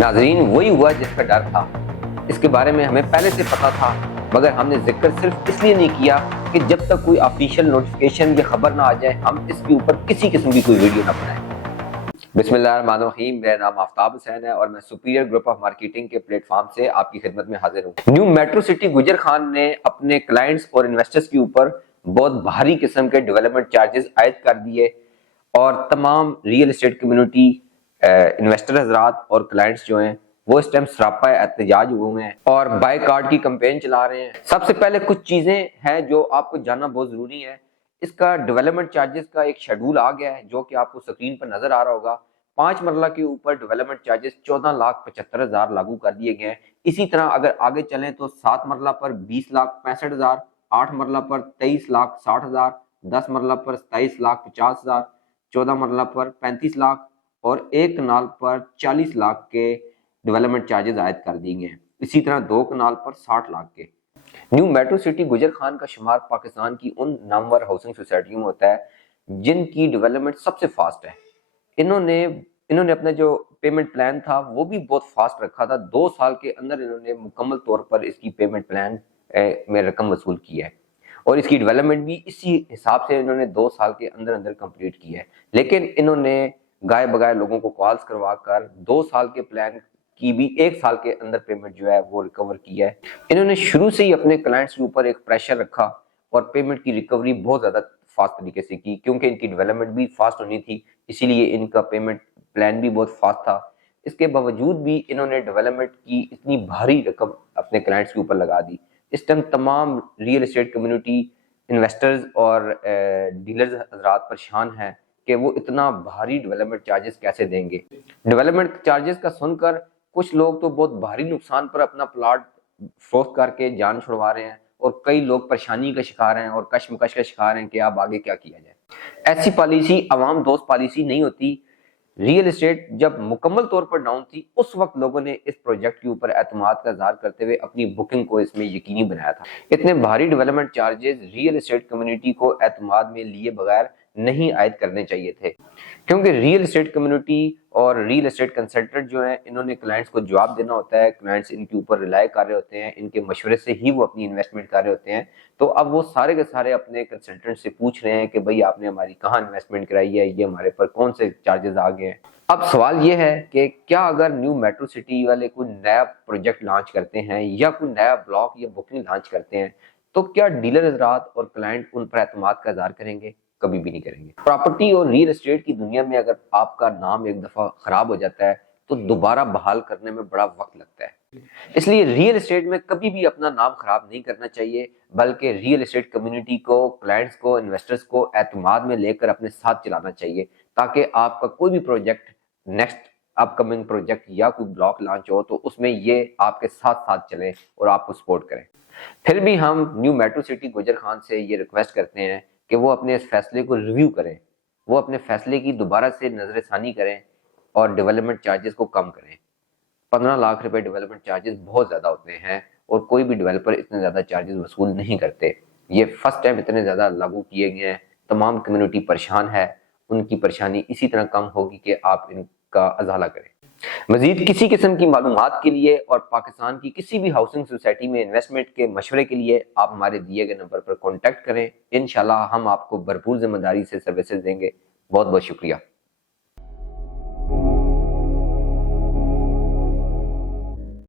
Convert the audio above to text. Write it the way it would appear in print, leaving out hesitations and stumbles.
नाजरीन, वही हुआ जिसका डर था। इसके बारे में हमें पहले से पता था, मगर हमने जिक्र सिर्फ इसलिए नहीं किया कि जब तक कोई ऑफिशियल नोटिफिकेशन या खबर ना आ जाए हम इसके ऊपर किसी किस्म की कोई वीडियो ना बनाएं। बिस्मिल्लाहिर्रहमानिर्रहीम। मेरा नाम आफ्ताब हुसैन है और मैं सुपीरियर ग्रुप ऑफ मार्केटिंग के प्लेटफॉर्म से आपकी खिदमत में हाजिर हूँ। न्यू मेट्रो सिटी गुजर खान ने अपने क्लाइंट्स और इन्वेस्टर्स के ऊपर बहुत भारी किस्म के डेवलपमेंट चार्जेस आयद कर दिए और तमाम रियल एस्टेट कम्युनिटी, इन्वेस्टर हजरात और क्लाइंट्स जो हैं वो इस टाइम सरापा एहतजाज हुए हैं और बाय कार्ड की कैंपेन चला रहे हैं। सबसे पहले कुछ चीजें हैं जो आपको जानना बहुत जरूरी है। इसका डेवलपमेंट चार्जेस का एक शेड्यूल आ गया है जो कि आपको स्क्रीन पर नजर आ रहा होगा। 5 मरला के ऊपर डेवलपमेंट चार्जेस 14,75,000 लागू कर दिए गए हैं। इसी तरह अगर आगे चलें तो 7 मरला पर 20,65,000, 8 मरला पर 23,60,000, 10 मरला पर 27,50,000, 14 मरला पर 35 लाख और एक कनाल पर 40 लाख के डेवलपमेंट चार्जेस आयद कर दिए गए हैं। इसी तरह 2 कनाल पर 60 लाख के। न्यू मेट्रो सिटी गुजर खान का शुमार पाकिस्तान की उन नामवर हाउसिंग सोसाइटियों में होता है जिनकी डेवलपमेंट सबसे फास्ट है। इन्होंने अपना जो पेमेंट प्लान था वो भी बहुत फास्ट रखा था। 2 साल के अंदर इन्होंने मुकम्मल तौर पर इसकी पेमेंट प्लान में रकम वसूल की है और इसकी डेवलपमेंट भी इसी हिसाब से इन्होंने 2 साल के अंदर अंदर कंप्लीट की है। लेकिन इन्होंने गाय बगाए लोगों को कॉल्स करवा कर 2 साल के प्लान की भी 1 साल के अंदर पेमेंट जो है वो रिकवर की है। इन्होंने शुरू से ही अपने क्लाइंट्स के ऊपर एक प्रेशर रखा और पेमेंट की रिकवरी बहुत ज्यादा फास्ट तरीके से की, क्योंकि इनकी डेवलपमेंट भी फास्ट होनी थी, इसीलिए इनका पेमेंट प्लान भी बहुत फास्ट था। इसके बावजूद भी इन्होंने डेवलपमेंट की इतनी भारी रकम अपने क्लाइंट्स के ऊपर लगा दी। इस टाइम तमाम रियल एस्टेट कम्युनिटी, इन्वेस्टर्स और डीलर्स हजरात परेशान हैं कि वो इतना भारी डेवलपमेंट चार्जेस कैसे देंगे। डेवलपमेंट चार्जेस का सुनकर कुछ लोग तो बहुत भारी नुकसान पर अपना प्लॉट फरोख्त करके जान छुड़वा रहे हैं और कई लोग परेशानी का शिकार हैं और कश्मकश का शिकार हैं कि अब आगे क्या किया जाए। ऐसी पॉलिसी अवाम दोस्त पॉलिसी नहीं होती। रियल एस्टेट जब मुकम्मल तौर पर डाउन थी उस वक्त लोगों ने इस प्रोजेक्ट के ऊपर एतमाद का इज़हार करते हुए अपनी बुकिंग को इसमें यकीनी बनाया था। इतने भारी development charges real estate community को एतमाद में लिए बगैर नहीं आयद करने चाहिए थे, क्योंकि रियल एस्टेट कम्युनिटी और रियल एस्टेट कंसल्टेंट जो हैं इन्होंने क्लाइंट्स को जवाब देना होता है। क्लाइंट्स इनके ऊपर रिलाई कर रहे होते हैं, इनके मशवरे से ही वो अपनी इन्वेस्टमेंट कर रहे होते हैं। तो अब वो सारे के सारे अपने कंसल्टेंट से पूछ रहे हैं कि भाई आपने हमारी कहाँ इन्वेस्टमेंट कराई है, ये हमारे पर कौन से चार्जेस आ गए हैं। अब सवाल ये है कि क्या अगर न्यू मेट्रो सिटी वाले कोई नया प्रोजेक्ट लॉन्च करते हैं या कोई नया ब्लॉक या बुकिंग लॉन्च करते हैं तो क्या डीलर हजरात और क्लाइंट उन पर एतमाद का इज़हार करेंगे? कभी भी नहीं करेंगे। प्रॉपर्टी और रियल एस्टेट की दुनिया में अगर आपका नाम एक दफा खराब हो जाता है तो दोबारा बहाल करने में बड़ा वक्त लगता है। इसलिए रियल एस्टेट में कभी भी अपना नाम खराब नहीं करना चाहिए, बल्कि रियल एस्टेट कम्युनिटी को, क्लाइंट्स को, इन्वेस्टर्स को एतमाद में लेकर अपने साथ चलाना चाहिए, ताकि आपका कोई भी प्रोजेक्ट, नेक्स्ट अपकमिंग प्रोजेक्ट या कोई ब्लॉक लॉन्च हो तो उसमें ये आपके साथ साथ चले और आपको सपोर्ट करें। फिर भी हम न्यू मेट्रो सिटी गुजर खान से ये रिक्वेस्ट करते हैं कि वो अपने इस फैसले को रिव्यू करें, वो अपने फैसले की दोबारा से नजरसानी करें और डेवलपमेंट चार्जेस को कम करें। 15 लाख रुपए डेवलपमेंट चार्जेस बहुत ज़्यादा होते हैं और कोई भी डेवलपर इतने ज़्यादा चार्जेस वसूल नहीं करते। ये फर्स्ट टाइम इतने ज़्यादा लागू किए गए हैं। तमाम कम्युनिटी परेशान है, उनकी परेशानी इसी तरह कम होगी कि आप इनका अजाला करें। मजीद किसी किस्म की मालूमात के लिए और पाकिस्तान की किसी भी हाउसिंग सोसाइटी में इन्वेस्टमेंट के मशवरे के लिए आप हमारे दिए गए नंबर पर कॉन्टैक्ट करें। इंशाल्लाह हम आपको भरपूर जिम्मेदारी से सर्विसेज देंगे। बहुत बहुत शुक्रिया।